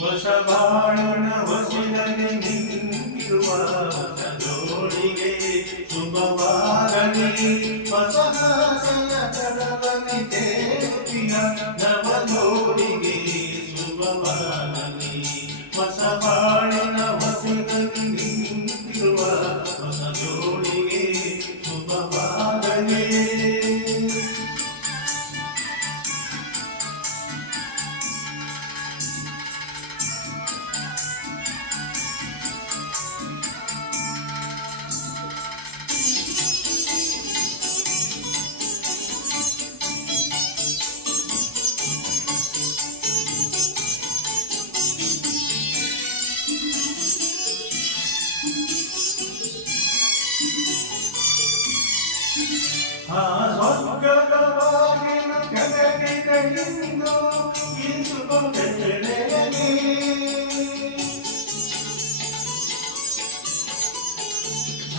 ಹೊಸ ಬಾಳುಣ ಹೊಸಿನಲ್ಲಿ ನಿಂತಿರುವ ನೋಡಿಗೆ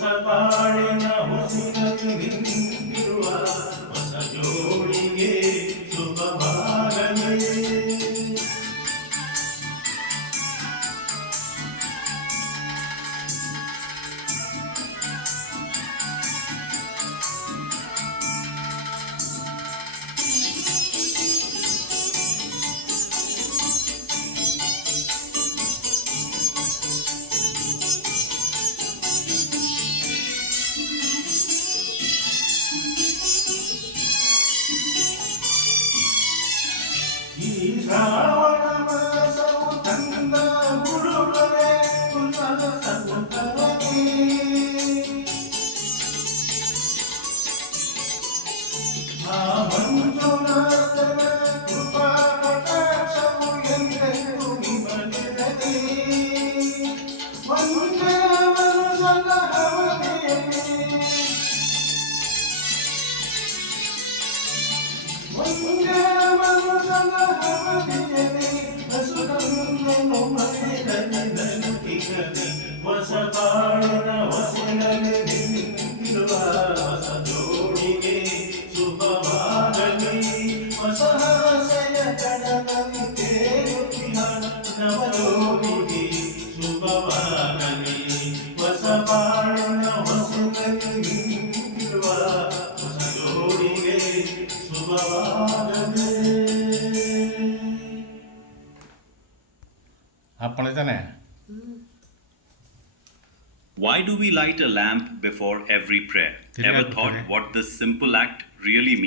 ಸಬಾಳಿನ ಹುಸಿನದು ಬಿಂದು Why do we light a lamp before every prayer? Ever thought what this simple act really means?